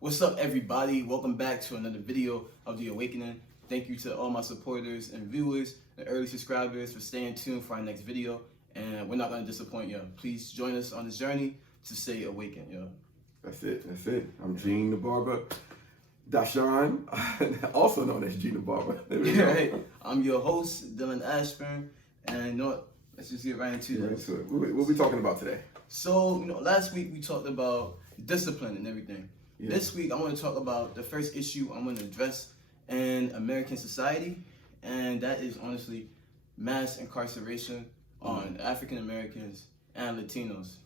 What's up, everybody? Welcome back to another video of The Awakening. Thank you to all my supporters and viewers and early subscribers for staying tuned for our next video. And we're not going to disappoint you. Please join us on this journey to stay awakened, yo. That's it. I'm Gene the Barber. Dishon, also known as Gene the Barber. Right. I'm your host, Dillon Ashburn. And you know what? Let's just get right into this. What we talking about today? So, last week we talked about discipline and everything. Yeah. This week I want to talk about the first issue I'm going to address in American society, and that is honestly mass incarceration on African Americans and Latinos.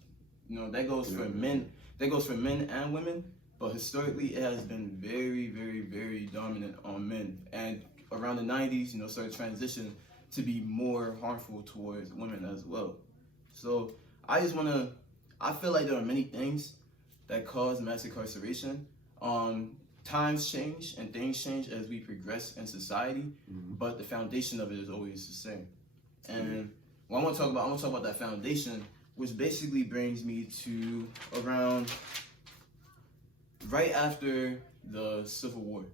That goes for men. That goes for men and women, but historically it has been very, very, very dominant on men. And around the 90s, started transition to be more harmful towards women as well. So I feel like there are many things that cause mass incarceration. Times change and things change as we progress in society, but the foundation of it is always the same. And what I want to talk about that foundation, which basically brings me to around right after the Civil War.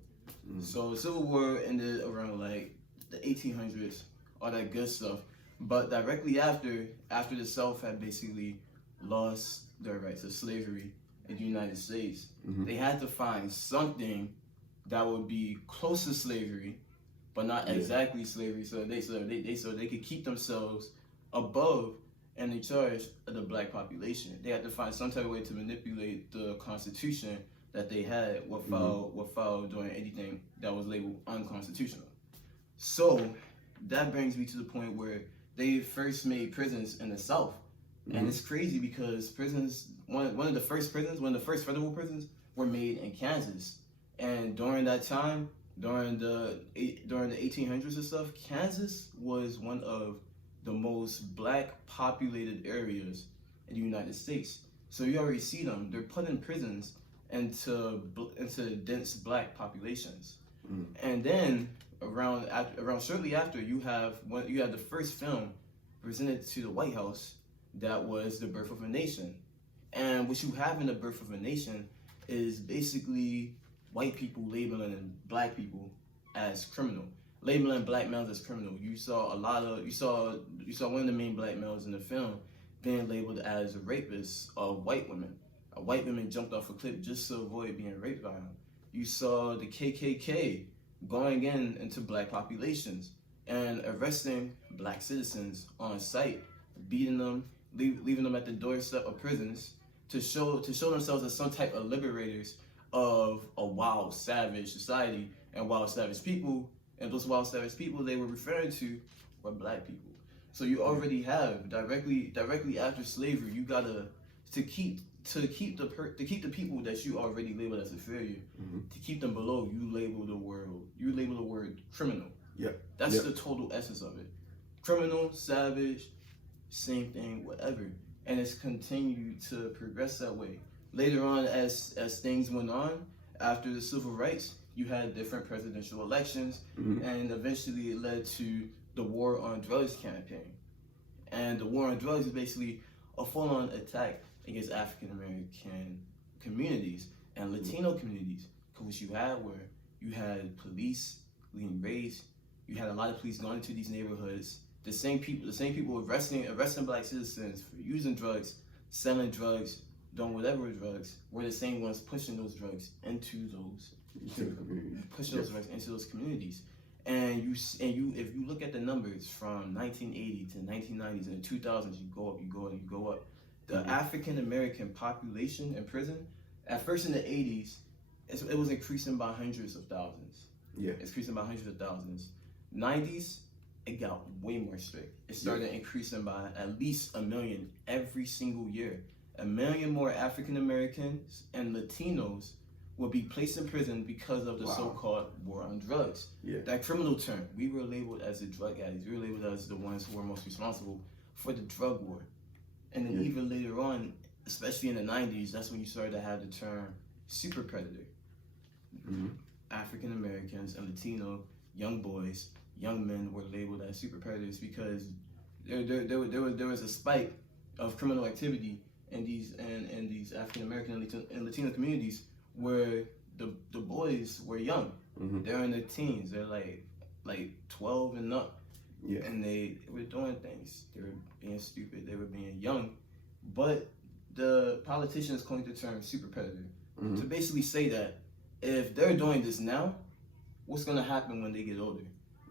So the Civil War ended around like the 1800s, all that good stuff. But directly after the South had basically lost their rights of slavery in the United States, they had to find something that would be close to slavery, but not exactly slavery, so they could keep themselves above and in charge of the black population. They had to find some type of way to manipulate the Constitution that they had without doing anything that was labeled unconstitutional. So that brings me to the point where they first made prisons in the South. And it's crazy because prisons, one of the first federal prisons were made in Kansas. And during that time, during the 1800s and stuff, Kansas was one of the most black populated areas in the United States. So you already see them. They're putting prisons into dense black populations. And then around shortly after, you have the first film presented to the White House. That was The Birth of a Nation. And what you have in The Birth of a Nation is basically white people labeling black people as criminal, labeling black males as criminal. You saw one of the main black males in the film being labeled as a rapist of white women. White women jumped off a cliff just to avoid being raped by him. You saw the KKK going into black populations and arresting black citizens on sight, beating them, leaving them at the doorstep of prisons to show themselves as some type of liberators of a wild, savage society and wild, savage people. And those wild, savage people they were referring to were black people. So you already have directly after slavery, you gotta to keep the people that you already labeled as inferior, to keep them below. You label the word criminal. That's the total essence of it. Criminal, savage. Same thing, whatever. And it's continued to progress that way. Later on, as things went on, after the civil rights, you had different presidential elections, and eventually it led to the War on Drugs campaign. And the War on Drugs is basically a full-on attack against African American communities and Latino communities. Because what you had police leading raids, you had a lot of police going into these neighborhoods. The same people arresting black citizens for using drugs, selling drugs, doing whatever drugs, were the same ones pushing those drugs into those communities. And if you look at the numbers from 1980 to 1990s and the 2000s, you go up. The African American population in prison, at first in the 80s, it was increasing by hundreds of thousands. It's increasing by hundreds of thousands. 90s. It got way more strict. It started increasing by at least 1 million every single year. 1 million more African Americans and Latinos will be placed in prison because of the so-called war on drugs. That criminal term. We were labeled as the drug addicts. We were labeled as the ones who were most responsible for the drug war. And then even later on, especially in the 90s, that's when you started to have the term super predator. African Americans and Latino young boys, young men were labeled as super predators because there was a spike of criminal activity in these African American and Latino communities where the boys were young. They're in their teens. They're like 12 and up. Yeah. And they were doing things. They were being stupid. They were being young. But the politicians coined the term super predator to basically say that if they're doing this now, what's going to happen when they get older?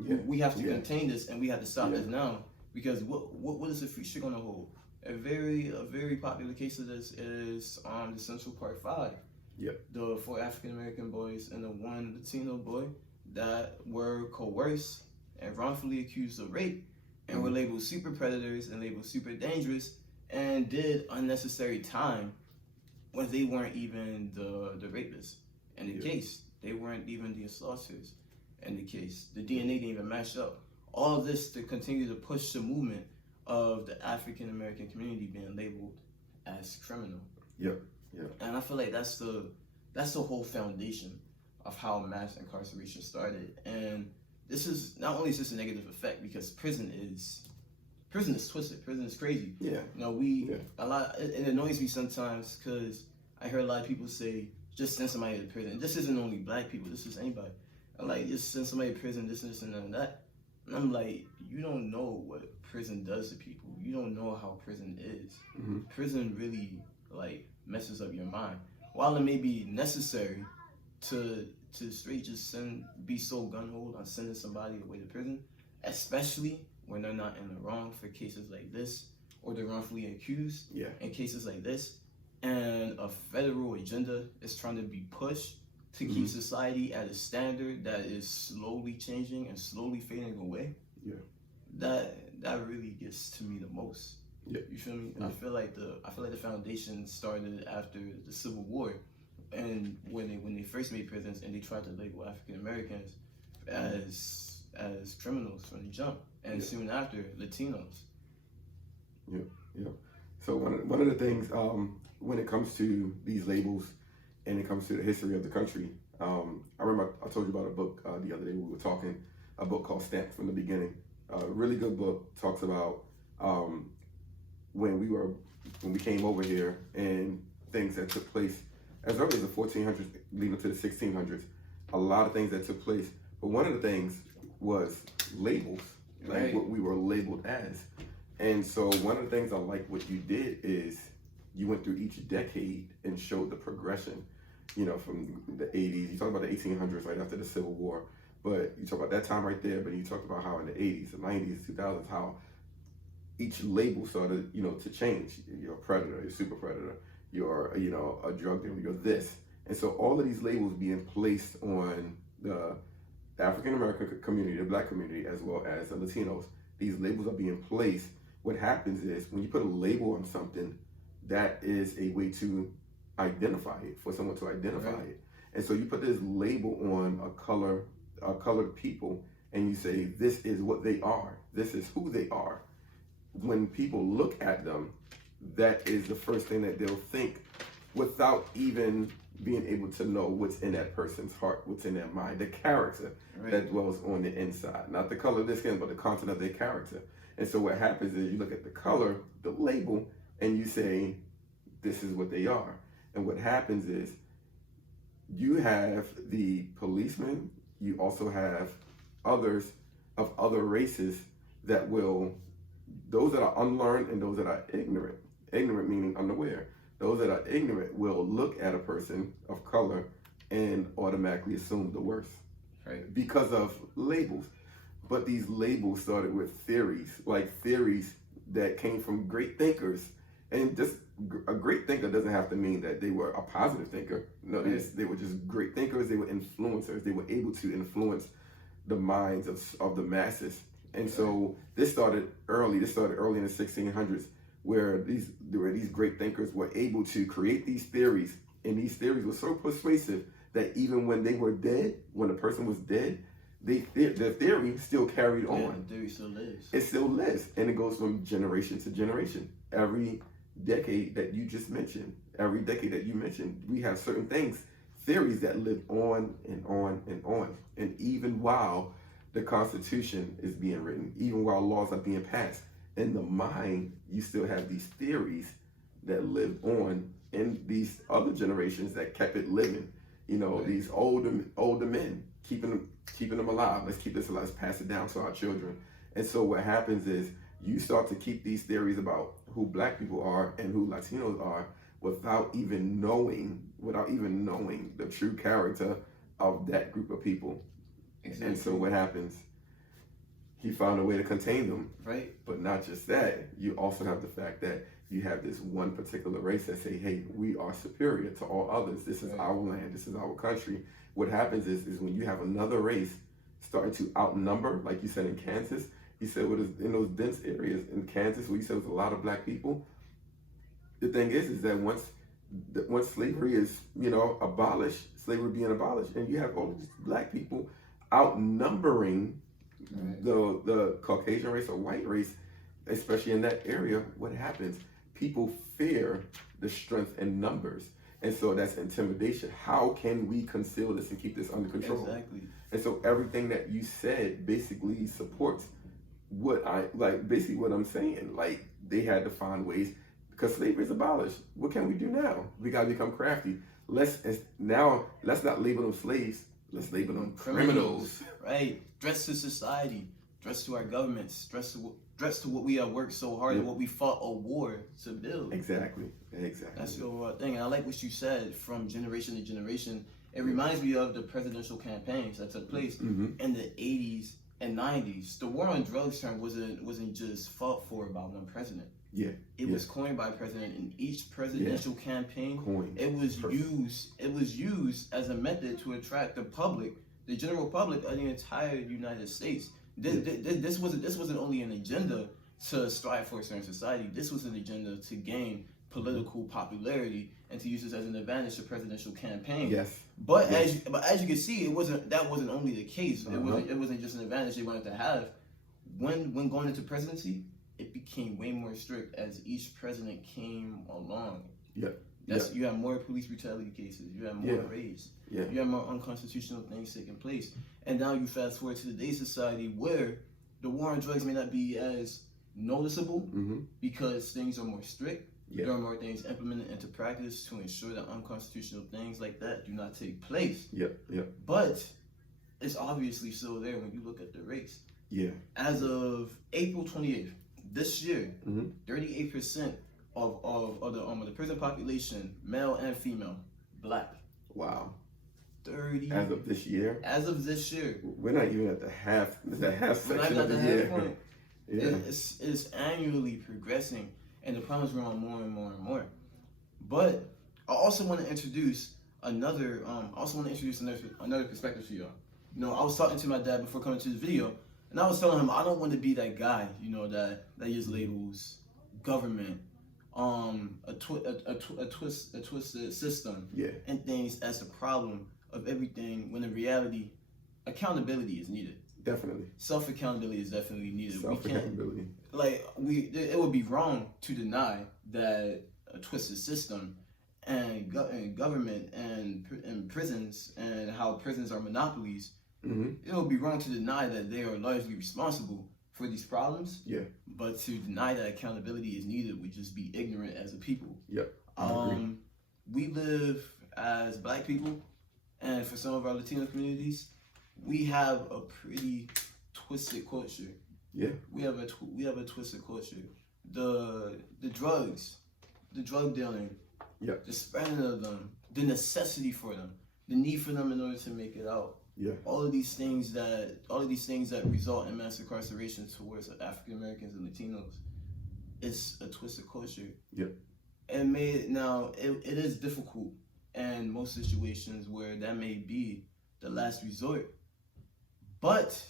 Yeah. We have to contain this, and we have to stop this now, because what is the future going to hold? A very popular case of this is the Central Park 5. Yep. The 4 African American boys and the 1 Latino boy that were coerced and wrongfully accused of rape and were labeled super predators and labeled super dangerous and did unnecessary time when they weren't even the rapists in the case. They weren't even the assaulters in the case. The DNA didn't even match up. All of this to continue to push the movement of the African American community being labeled as criminal. Yep. And I feel like that's the whole foundation of how mass incarceration started. And this is not only is this a negative effect, because prison is twisted, prison is crazy. Yeah. You know, it annoys me sometimes because I hear a lot of people say, just send somebody to prison. This isn't only black people, this is anybody. I'm like, just send somebody to prison, this and that. And I'm like, you don't know what prison does to people. You don't know how prison is. Prison really messes up your mind. While it may be necessary to straight just be so gun-ho on sending somebody away to prison, especially when they're not in the wrong for cases like this, or they're wrongfully accused in cases like this, and a federal agenda is trying to be pushed to keep society at a standard that is slowly changing and slowly fading away. That really gets to me the most. You feel me? I feel like the foundation started after the Civil War, and when they first made prisons and they tried to label African Americans as criminals from the jump, and soon after Latinos. So one of the things when it comes to these labels and it comes to the history of the country, I remember I told you about a book the other day. We were talking a book called Stamped from the Beginning. A really good book, talks about when we came over here and things that took place as early as the 1400s leading to the 1600s. A lot of things that took place, but one of the things was labels, like what we were labeled as. And so one of the things I like what you did is you went through each decade and showed the progression, from the 80s. You talked about the 1800s right after the Civil War, but you talk about that time right there, but you talked about how in the 80s, the 90s, 2000s, how each label started, to change. You're a predator, you're a super predator, you're, a drug dealer, you're this. And so all of these labels being placed on the African American community, the black community, as well as the Latinos, these labels are being placed. What happens is when you put a label on something, that is a way to identify it, for someone to identify it. And so you put this label on a colored people, and you say, this is what they are. This is who they are. When people look at them, that is the first thing that they'll think without even being able to know what's in that person's heart, what's in their mind, the character that dwells on the inside. Not the color of their skin, but the content of their character. And so what happens is you look at the color, the label, and you say, this is what they are. And what happens is you have the policemen, you also have others of other races that will, those that are unlearned and those that are ignorant meaning unaware, those that are ignorant will look at a person of color and automatically assume the worst because of labels. But these labels started with theories that came from great thinkers. And just a great thinker doesn't have to mean that they were a positive thinker. No, they were just great thinkers. They were influencers. They were able to influence the minds of the masses. And so this started early. This started early in the 1600s, where there were these great thinkers were able to create these theories. And these theories were so persuasive that even when they were dead, when a person was dead, the theory still carried on. The theory still lives. It still lives, and it goes from generation to generation. Every decade that you just mentioned, we have certain things, theories that live on and on and on. And even while the Constitution is being written, even while laws are being passed, in the mind, you still have these theories that live on in these other generations that kept it living. Right. These older men, keeping them alive. Let's keep this alive. Let's pass it down to our children. And so what happens is you start to keep these theories about who Black people are and who Latinos are without even knowing the true character of that group of people. Exactly. And so what happens? He found a way to contain them. Right. But not just that, you also have the fact that you have this one particular race that say, hey, we are superior to all others. This is our land. This is our country. What happens is when you have another race starting to outnumber, like you said in Kansas, you said in those dense areas in Kansas where you said there's a lot of Black people. The thing is that once slavery is, abolished, slavery being abolished, and you have all these Black people outnumbering the Caucasian race or white race, especially in that area, what happens? People fear the strength in numbers. And so that's intimidation. How can we conceal this and keep this under control? Exactly. And so everything that you said basically supports what I'm saying. Like, they had to find ways, because slavery is abolished. What can we do now? We got to become crafty. Let's not label them slaves. Let's label them criminals. Right. Threats to society, threats to our governments, threats to what we have worked so hard and what we fought a war to build. Exactly. That's the overall thing. And I like what you said, from generation to generation. It reminds me of the presidential campaigns that took place in the 80s and 90s. The war on drugs term wasn't just fought for by one president. Yeah. It was coined by a president in each presidential campaign. It was used as a method to attract the general public of the entire United States. This wasn't only an agenda to strive for a certain society. This was an agenda to gain political popularity and to use this as an advantage to presidential campaign. Yes. But as you can see, that wasn't only the case. It wasn't just an advantage they wanted to have. When going into presidency, it became way more strict as each president came along. You have more police brutality cases. You have more raids. You have more unconstitutional things taking place. And now you fast forward to today's society where the war on drugs may not be as noticeable because things are more strict. There are more things implemented into practice to ensure that unconstitutional things like that do not take place. But it's obviously still there when you look at the race. As of April 28th, this year, 38% of the prison population, male and female, Black. Wow. 30. As of this year? As of this year. We're not even at the half. It's the half section of the year. Point. It's annually progressing, and the problems are on more and more and more. But I also want to introduce another perspective to y'all. I was talking to my dad before coming to this video, and I was telling him I don't want to be that guy, that just labels government, a twisted system, and things as the problem of everything, when in reality, accountability is needed. Definitely. Self-accountability is definitely needed. Self-accountability. It would be wrong to deny that a twisted system and government and prisons and how prisons are monopolies, it would be wrong to deny that they are largely responsible for these problems. But to deny that accountability is needed would just be ignorant as a people. We live as Black people, and for some of our Latino communities, we have a pretty twisted culture. We have a twisted culture. The drugs, the drug dealing, the spreading of them, the necessity for them, the need for them in order to make it out. All of these things that result in mass incarceration towards African Americans and Latinos, it's a twisted culture. And it is difficult in most situations where that may be the last resort. But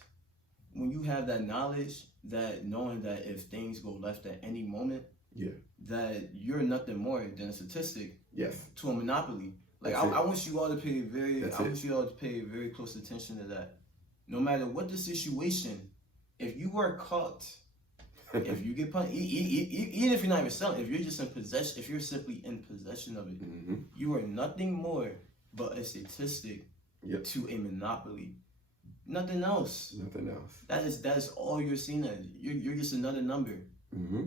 when you have that knowledge, that knowing that if things go left at any moment, that you're nothing more than a statistic to a monopoly. I want you all to pay very close attention to that. No matter what the situation, if you are caught, if you get punished, even if you're not even selling, if you're just in possession, if you're simply in possession of it, you are nothing more but a statistic to a monopoly. Nothing else. That is all you're seen as. You're just another number.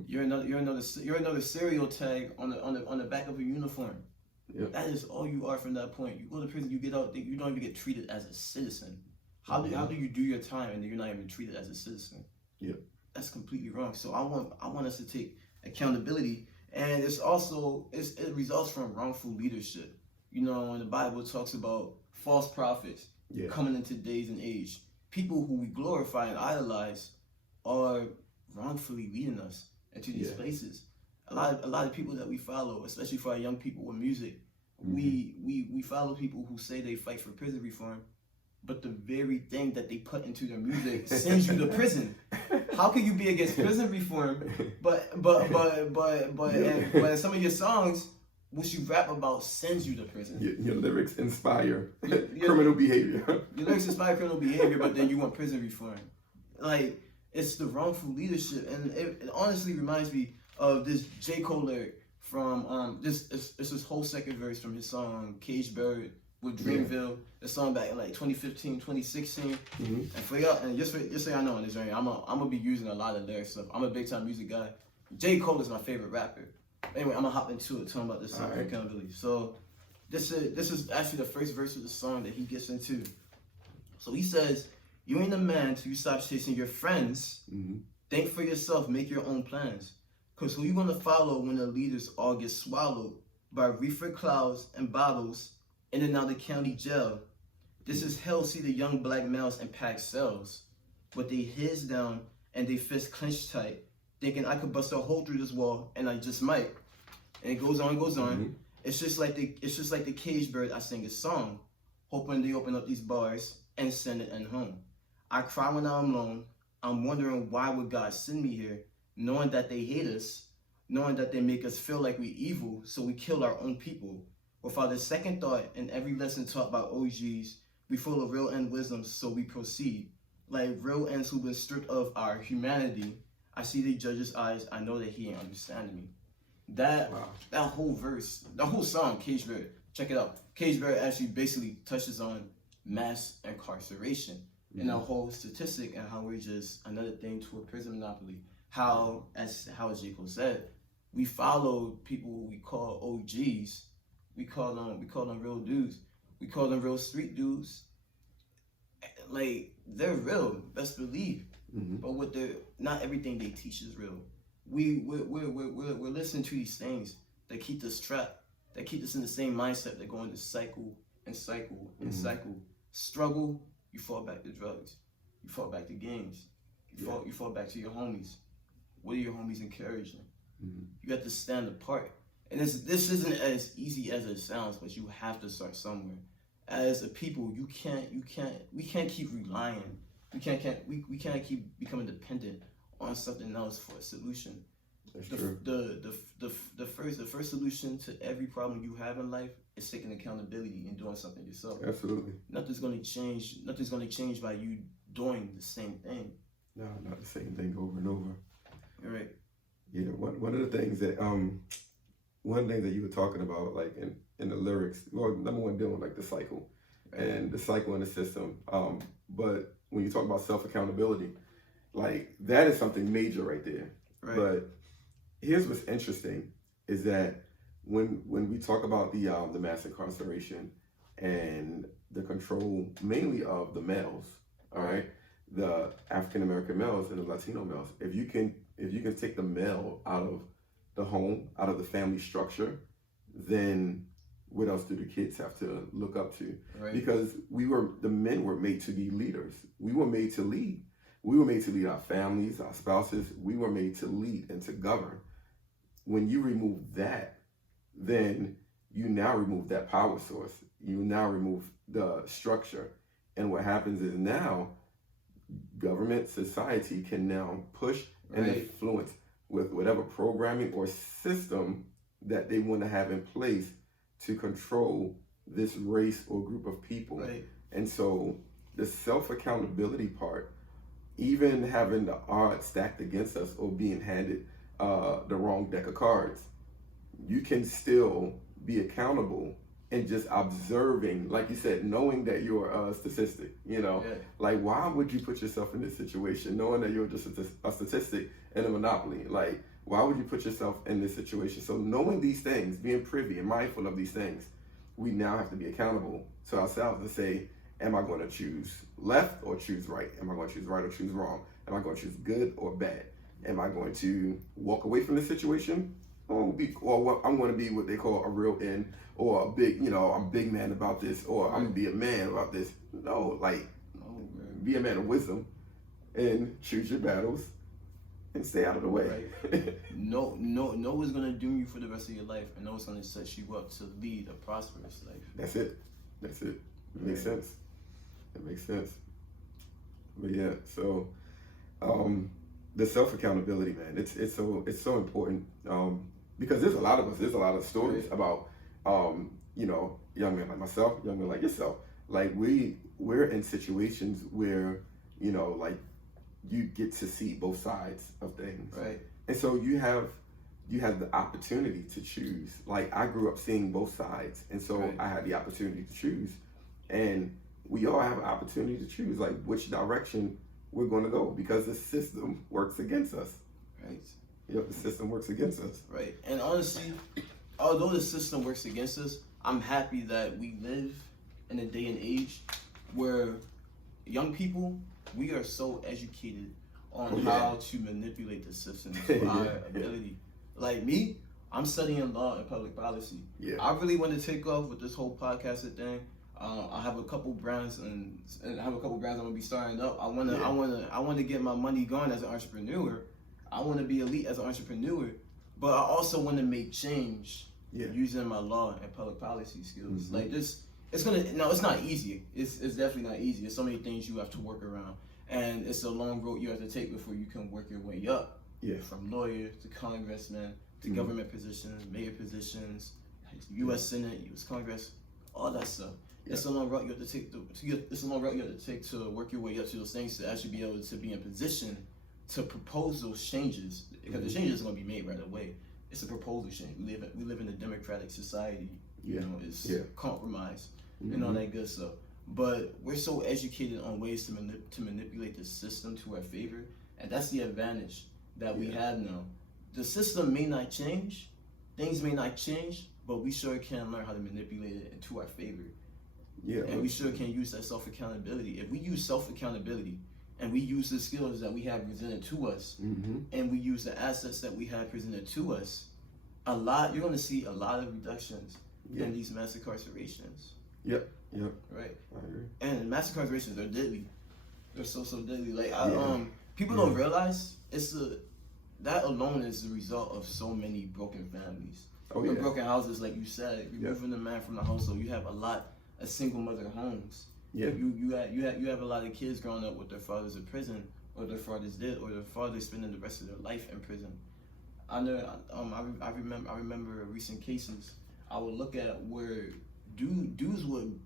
You're another serial tag on the back of a uniform. Yep. That is all you are from that point. You go to prison, you get out, you don't even get treated as a citizen. How do you do your time and you're not even treated as a citizen? Yep. That's completely wrong. So I want us to take accountability, and it results from wrongful leadership. You know, when the Bible talks about false prophets coming into days and age, people who we glorify and idolize are wrongfully leading us into these places. A lot of people that we follow, especially for our young people with music, we follow people who say they fight for prison reform, but the very thing that they put into their music sends you to prison. How can you be against prison reform, but in some of your songs, what you rap about sends you to prison? Your lyrics inspire criminal behavior. Your lyrics inspire criminal behavior, but then you want prison reform. Like, it's the wrongful leadership, and it honestly reminds me of this J. Cole lyric from this whole second verse from his song Cage Bird with Dreamville, the song back in like 2015, 2016. And for y'all, and just so y'all know, in this journey, I'm gonna be using a lot of lyric stuff. I'm a big time music guy. J. Cole is my favorite rapper. Anyway, I'm gonna hop into it, talking about this song, accountability. So this is actually the first verse of the song that he gets into. So he says, "You ain't a man till you stop chasing your friends. Think for yourself, make your own plans. Cause who you gonna follow when the leaders all get swallowed by reefer clouds and bottles in and out the county jail? This is hell, see the young black males in packed cells with their heads down and they fists clenched tight, thinking I could bust a hole through this wall, and I just might." And it goes on. It's just like the cage bird I sing a song, hoping they open up these bars and send it in home. I cry when I'm alone. I'm wondering why would God send me here, knowing that they hate us, knowing that they make us feel like we evil, so we kill our own people. Without a second thought, in every lesson taught by OGs, we full of real end wisdom, so we proceed. Like real ends who've been stripped of our humanity. I see the judge's eyes, I know that he ain't understanding me. That whole verse, the whole song, Cage Bird, check it out. Cage Bird actually basically touches on mass incarceration and a whole statistic, and how we're just another thing to a prison monopoly. How, as J. Cole said, we follow people we call OGs. We call them real dudes. We call them real street dudes. Like, they're real, best believe. But not everything they teach is real. We're listening to these things that keep us trapped, that keep us in the same mindset, that go into cycle and cycle and cycle. Struggle, you fall back to drugs. You fall back to games. You fall back to your homies. What are your homies encouraging? You got to stand apart. And this isn't as easy as it sounds, but you have to start somewhere. As a people, we can't keep relying. We can't keep becoming dependent on something else for a solution. That's true. The first solution to every problem you have in life is taking accountability and doing something yourself. Absolutely. Nothing's gonna change by you doing the same thing. No, not the same thing over and over. All right. Yeah, one of the things that one thing that you were talking about, like in the lyrics, well, number one, dealing with like the cycle and the cycle in the system. But when you talk about self-accountability, like that is something major right there. Right. But here's what's interesting is that when we talk about the mass incarceration and the control mainly of the males, all right, the African American males and the Latino males, if you can take the male out of the home, out of the family structure, then what else do the kids have to look up to? Right. Because the men were made to be leaders. We were made to lead. We were made to lead our families, our spouses. We were made to lead and to govern. When you remove that, then you now remove that power source. You now remove the structure. And what happens is now government, society can now push and influence with whatever programming or system that they want to have in place to control this race or group of people. Right. And so the self-accountability part, even having the odds stacked against us or being handed the wrong deck of cards, you can still be accountable and just observing, like you said, knowing that you're a statistic, like why would you put yourself in this situation knowing that you're just a statistic in a monopoly? Like Why would you put yourself in this situation? So knowing these things, being privy and mindful of these things, we now have to be accountable to ourselves and say, am I going to choose left or choose right? Am I going to choose right or choose wrong? Am I going to choose good or bad? Am I going to walk away from the situation? Or I'm going to be what they call a real N, or a big, I'm big man about this, or I'm going to be a man about this. No, be a man of wisdom and choose your battles and stay out of the way. Right. No one's gonna doom you for the rest of your life, and no one's gonna set you up to lead a prosperous life. That's it. It makes sense. It makes sense. But yeah, so the self accountability, man, it's so important. Because there's a lot of us, there's a lot of stories about young men like myself, young men like yourself. Like we're in situations where, you get to see both sides of things. Right. And so you have the opportunity to choose. Like I grew up seeing both sides. And so I had the opportunity to choose. And we all have an opportunity to choose like which direction we're going to go, because the system works against us. Right. The system works against us. Right. And honestly, although the system works against us, I'm happy that we live in a day and age where young people, we are so educated on how to manipulate the system to our ability. Like me, I'm studying law and public policy. Yeah. I really want to take off with this whole podcasting thing. I have a couple brands and I have a couple brands I'm gonna be starting up. I wanna get my money going as an entrepreneur. I want to be elite as an entrepreneur, but I also want to make change using my law and public policy skills. Like this, it's not easy. It's definitely not easy. There's so many things you have to work around, and it's a long road you have to take before you can work your way up. Yeah. From lawyer to congressman to government positions, mayor positions, U.S. Senate, U.S. Congress, all that stuff. Yeah. It's a long route you have to take. It's a long route you have to take to work your way up to those things to actually be able to be in position to propose those changes, because the changes are going to be made right away. It's a proposal change. We live in a democratic society. It's compromise and all that good stuff. But we're so educated on ways to manipulate the system to our favor, and that's the advantage that we have now. The system may not change, things may not change, but we sure can learn how to manipulate it into our favor. Yeah. And we sure can use that self-accountability. If we use self-accountability and we use the skills that we have presented to us, and we use the assets that we have presented to us, you're going to see a lot of reductions in these mass incarcerations. Yep. Right. I agree. And mass incarcerations are deadly. They're so deadly. Like people don't realize that alone is the result of so many broken families. Broken houses, like you said, removing the man from the household. You have a lot of single mother homes. Yeah. You have a lot of kids growing up with their fathers in prison, or their fathers dead, or their fathers spending the rest of their life in prison. I remember recent cases. I would look at where dudes would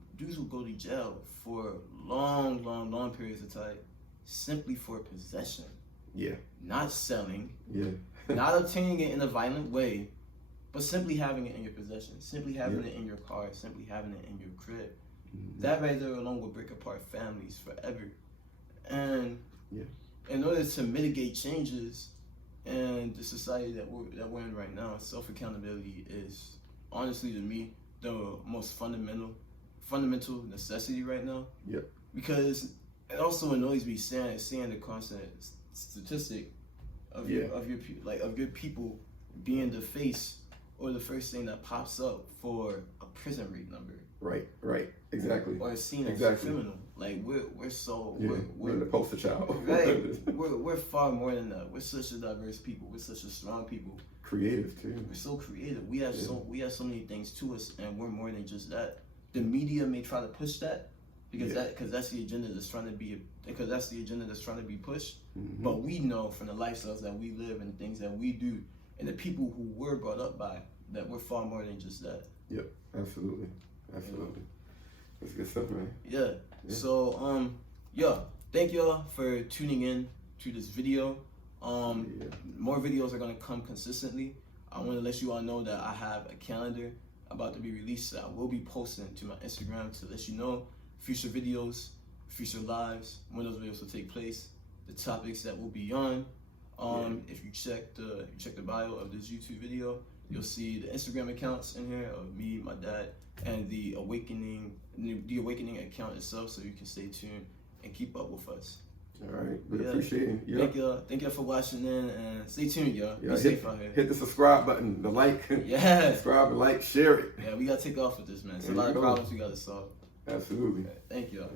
go to jail for long periods of time simply for possession. Yeah. Not selling. Yeah. Not obtaining it in a violent way, but simply having it in your possession, simply having it in your car, simply having it in your crib. That right there alone will break apart families forever. And in order to mitigate changes in the society that we're in right now, self-accountability is honestly, to me, the most fundamental necessity right now. Yep. Because it also annoys me seeing the constant statistic of your people being the face or the first thing that pops up for a prison rate number. Right, exactly. Or seen as a criminal. Like we're the poster child. Right. we're far more than that. We're such a diverse people. We're such a strong people. Creative too. We're so creative. We have so many things to us, and we're more than just that. The media may try to push that because that's the agenda that's trying to be pushed. But we know from the lifestyles that we live and the things that we do and the people who we're brought up by that we're far more than just that. Yep, absolutely. That's good stuff, man. Yeah. So thank y'all for tuning in to this video. More videos are gonna come consistently. I want to let you all know that I have a calendar about to be released that I will be posting to my Instagram to let you know future videos, future lives, when those videos will take place, the topics that will be on. If you check the bio of this YouTube video, you'll see the Instagram accounts in here of me, my dad, and the Awakening account itself, so you can stay tuned and keep up with us. All right, we appreciate it. Yeah. Thank y'all for watching in, and stay tuned, y'all. Yeah, Be safe out here. Hit the subscribe button, the like. Yeah. Subscribe and like, share it. Yeah, we gotta take off with this, man. It's a There lot you of go. problems we gotta solve. Absolutely. Thank y'all.